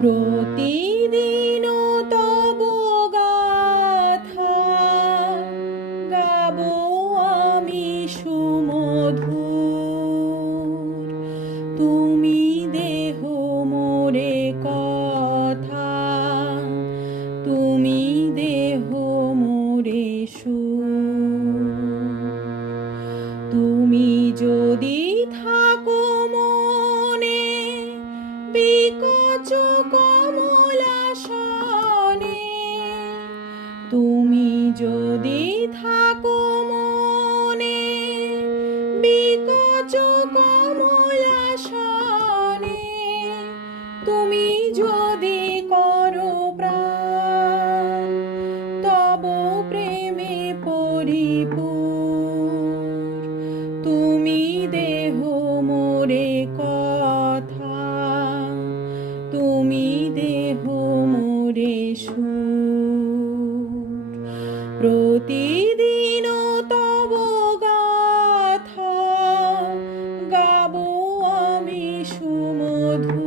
প্রতিদিন তব গাথা গাবো আমি সুমধুর। তুমি দেহ মোরে কথা, তুমি দেহ মোরে সুর। তুমি যদি থাকো মনে বিকচ কমলাসনে, তুমি যদি থাকো মনে বিকচ কমলাসনে, তুমি যদি করো প্রাণ তব প্রেমে পরিপূর। তুমি দেহ মোরে কথা, তুমি দেহ মোরে সুর। প্রতিদিন তব গাথা গাবো আমি সুমধুর।